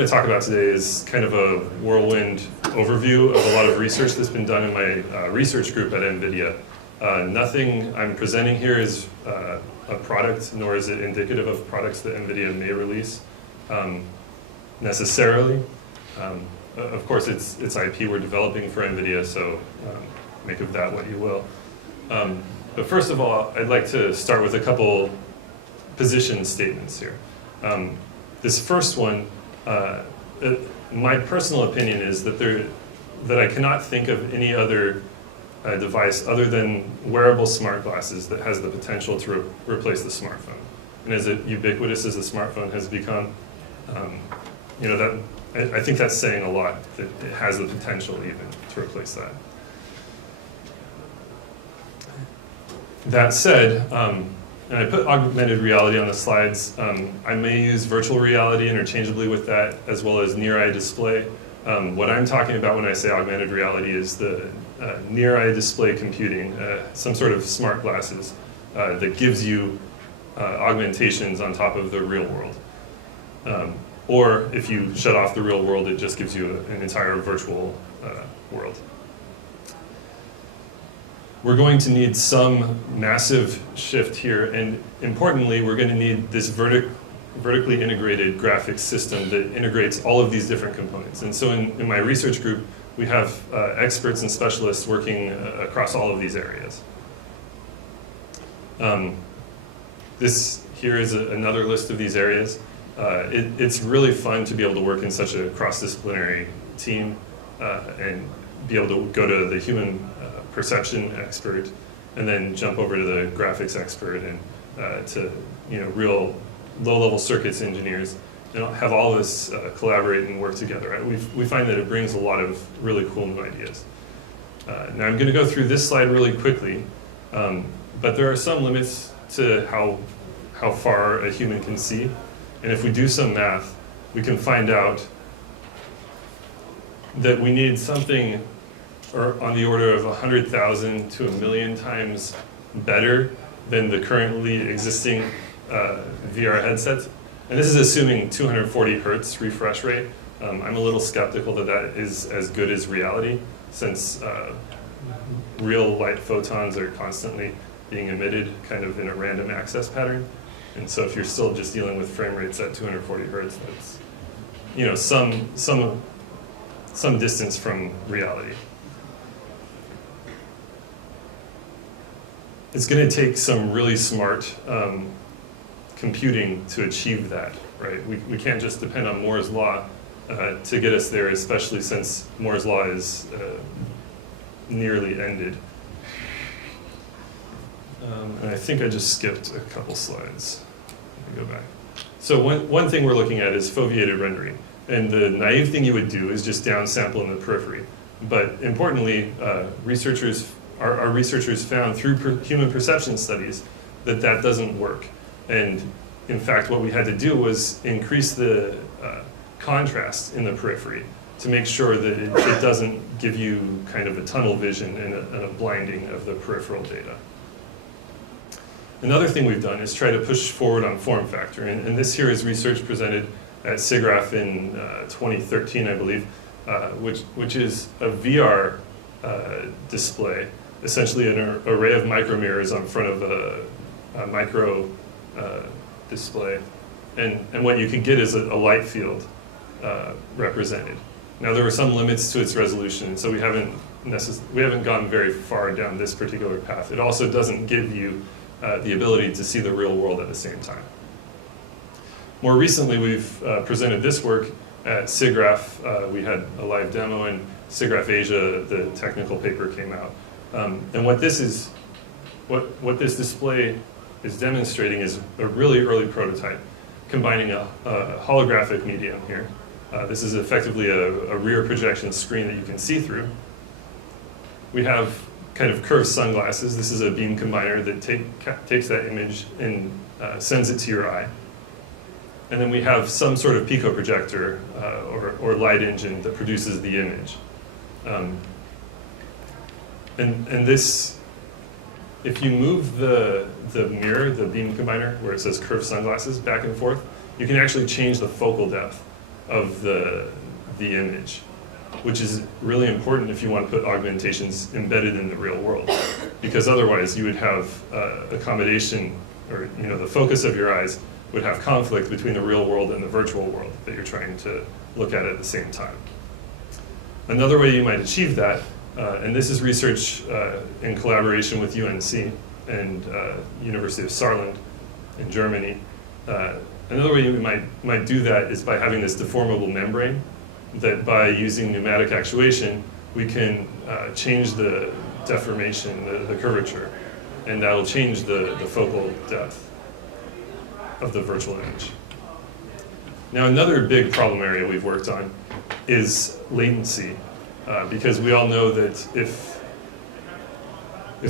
going to talk about today is kind of a whirlwind overview of a lot of research that's been done in my research group at NVIDIA. Nothing I'm presenting here is a product, nor is it indicative of products that NVIDIA may release necessarily. Of course, it's IP we're developing for NVIDIA, so make of that what you will. But first of all, I'd like to start with a couple position statements here. This first one, my personal opinion is that I cannot think of any other device other than wearable smart glasses that has the potential to replace the smartphone. And as ubiquitous as the smartphone has become, I think that's saying a lot, that it has the potential even to replace that. That said, and I put augmented reality on the slides. I may use virtual reality interchangeably with that, as well as near-eye display. What I'm talking about when I say augmented reality is the near-eye display computing, some sort of smart glasses that gives you augmentations on top of the real world. Or if you shut off the real world, it just gives you an entire virtual world. We're going to need some massive shift here, and importantly, we're going to need this vertically integrated graphics system that integrates all of these different components. And so in my research group, we have experts and specialists working across all of these areas. This here is another list of these areas. It's really fun to be able to work in such a cross-disciplinary team and be able to go to the human perception expert and then jump over to the graphics expert and to real low-level circuits engineers, and have all of us collaborate and work together. Right? We find that it brings a lot of really cool new ideas. Now I'm going to go through this slide really quickly, but there are some limits to how far a human can see. And if we do some math, we can find out that we need something on the order of 100,000 to 1,000,000 times better than the currently existing VR headsets. And this is assuming 240 hertz refresh rate. I'm a little skeptical that that is as good as reality, since real light photons are constantly being emitted kind of in a random access pattern. And so if you're still just dealing with frame rates at 240 hertz, that's some distance from reality. It's going to take some really smart computing to achieve that, right? We can't just depend on Moore's law to get us there, especially since Moore's law is nearly ended. And I think I just skipped a couple slides. Let me go back. So one thing we're looking at is foveated rendering. And the naive thing you would do is just downsample in the periphery. But importantly, our researchers found through human perception studies that that doesn't work. And in fact, what we had to do was increase the contrast in the periphery to make sure that it doesn't give you kind of a tunnel vision and a blinding of the peripheral data. Another thing we've done is try to push forward on form factor. And this here is research presented at SIGGRAPH in 2013, I believe, which is a VR display, essentially an array of micromirrors on front of a micro display. And what you can get is a light field represented. Now there were some limits to its resolution, so we haven't gone very far down this particular path. It also doesn't give you the ability to see the real world at the same time. More recently, we've presented this work at SIGGRAPH. We had a live demo, and SIGGRAPH Asia, the technical paper came out. And what this display is demonstrating is a really early prototype, combining a holographic medium here. This is effectively a rear projection screen that you can see through. We have kind of curved sunglasses. This is a beam combiner that takes that image and sends it to your eye. And then we have some sort of pico projector or light engine that produces the image. And this, if you move the mirror, the beam combiner, where it says curved sunglasses, back and forth, you can actually change the focal depth of the image, which is really important if you want to put augmentations embedded in the real world, because otherwise you would have accommodation, or the focus of your eyes would have conflict between the real world and the virtual world that you're trying to look at the same time. Another way you might achieve that, and this is research in collaboration with UNC and University of Saarland in Germany. Another way you might do that is by having this deformable membrane, that by using pneumatic actuation, we can change the deformation, the curvature, and that'll change the focal depth of the virtual image. Now, another big problem area we've worked on is latency, because we all know that if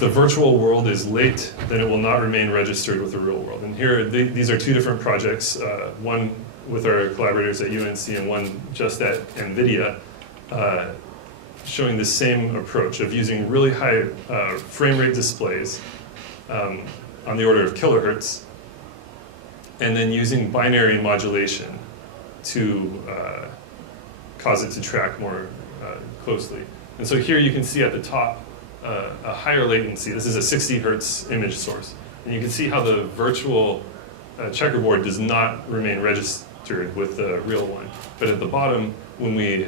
the virtual world is late, then it will not remain registered with the real world. And here, these are two different projects, one with our collaborators at UNC and one just at NVIDIA, showing the same approach of using really high frame rate displays on the order of kilohertz, and then using binary modulation to cause it to track more closely. And so here you can see at the top a higher latency. This is a 60 hertz image source. And you can see how the virtual checkerboard does not remain registered with the real one. But at the bottom, when we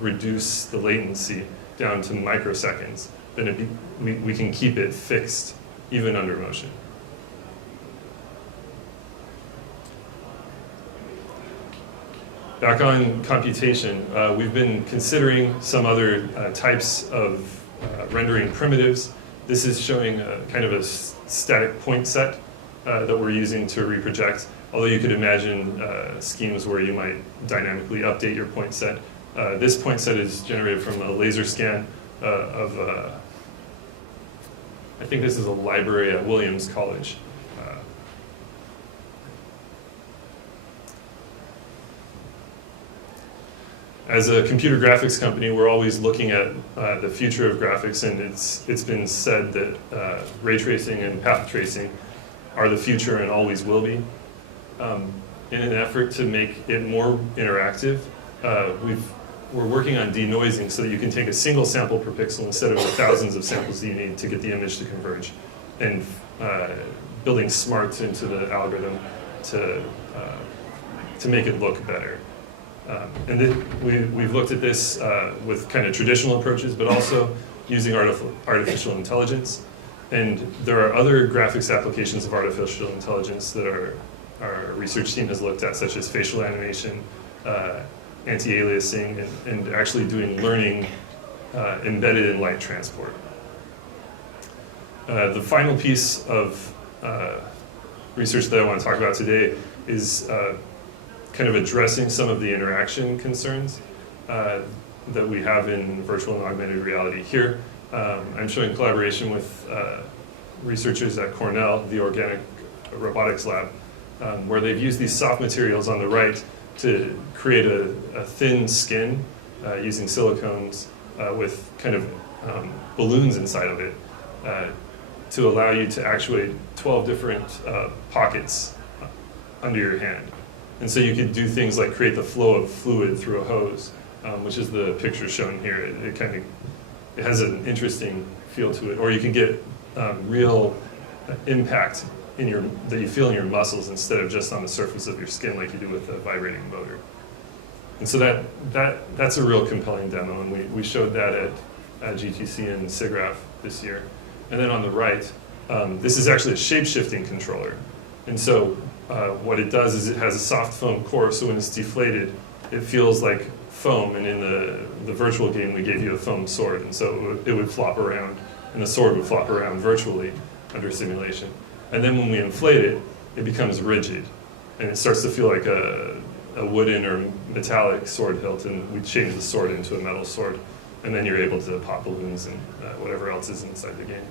reduce the latency down to microseconds, then we can keep it fixed even under motion. Back on computation, we've been considering some other types of rendering primitives. This is showing kind of a static point set that we're using to reproject, although you could imagine schemes where you might dynamically update your point set. This point set is generated from a laser scan of, I think this is a library at Williams College. As a computer graphics company, we're always looking at the future of graphics, and it's been said that ray tracing and path tracing are the future and always will be. In an effort to make it more interactive, we're working on denoising so that you can take a single sample per pixel instead of the thousands of samples that you need to get the image to converge, and building smarts into the algorithm to make it look better. And we've looked at this with kind of traditional approaches, but also using artificial intelligence. And there are other graphics applications of artificial intelligence that our research team has looked at, such as facial animation, anti-aliasing, and actually doing learning embedded in light transport. The final piece of research that I want to talk about today is kind of addressing some of the interaction concerns that we have in virtual and augmented reality. Here, I'm showing collaboration with researchers at Cornell, the Organic Robotics Lab, where they've used these soft materials on the right to create a thin skin using silicones with kind of balloons inside of it to allow you to actuate 12 different pockets under your hand. And so you could do things like create the flow of fluid through a hose, which is the picture shown here. It has an interesting feel to it. Or you can get real impact that you feel in your muscles instead of just on the surface of your skin like you do with a vibrating motor. And so that's a real compelling demo, and we showed that at GTC and SIGGRAPH this year. And then on the right, this is actually a shape-shifting controller. And so what it does is it has a soft foam core, so when it's deflated, it feels like foam, and in the virtual game we gave you a foam sword, and so it would flop around, and the sword would flop around virtually under simulation. And then when we inflate it, it becomes rigid, and it starts to feel like a wooden or metallic sword hilt, and we change the sword into a metal sword, and then you're able to pop balloons and whatever else is inside the game.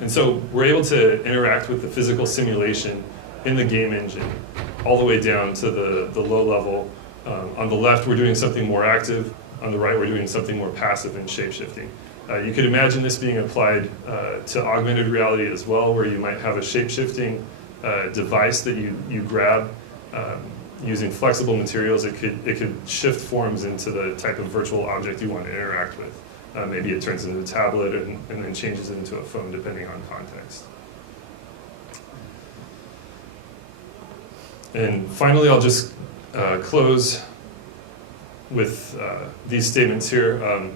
And so we're able to interact with the physical simulation in the game engine all the way down to the low level. On the left, we're doing something more active. On the right, we're doing something more passive and shape-shifting. You could imagine this being applied to augmented reality as well, where you might have a shape-shifting device that you grab using flexible materials, it could shift forms into the type of virtual object you want to interact with. Maybe it turns into a tablet and then changes it into a phone depending on context. And finally, I'll just close with these statements here.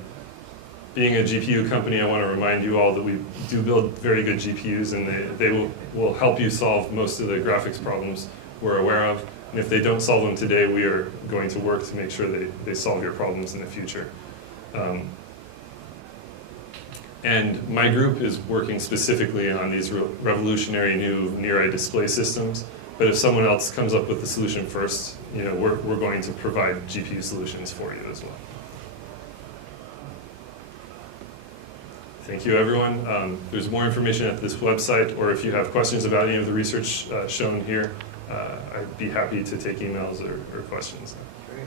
Being a GPU company, I want to remind you all that we do build very good GPUs, and they will help you solve most of the graphics problems we're aware of. And if they don't solve them today, we are going to work to make sure they solve your problems in the future. And my group is working specifically on these revolutionary new near-eye display systems. But if someone else comes up with the solution first, we're going to provide GPU solutions for you as well. Thank you, everyone. There's more information at this website, or if you have questions about any of the research shown here, I'd be happy to take emails or questions. Great.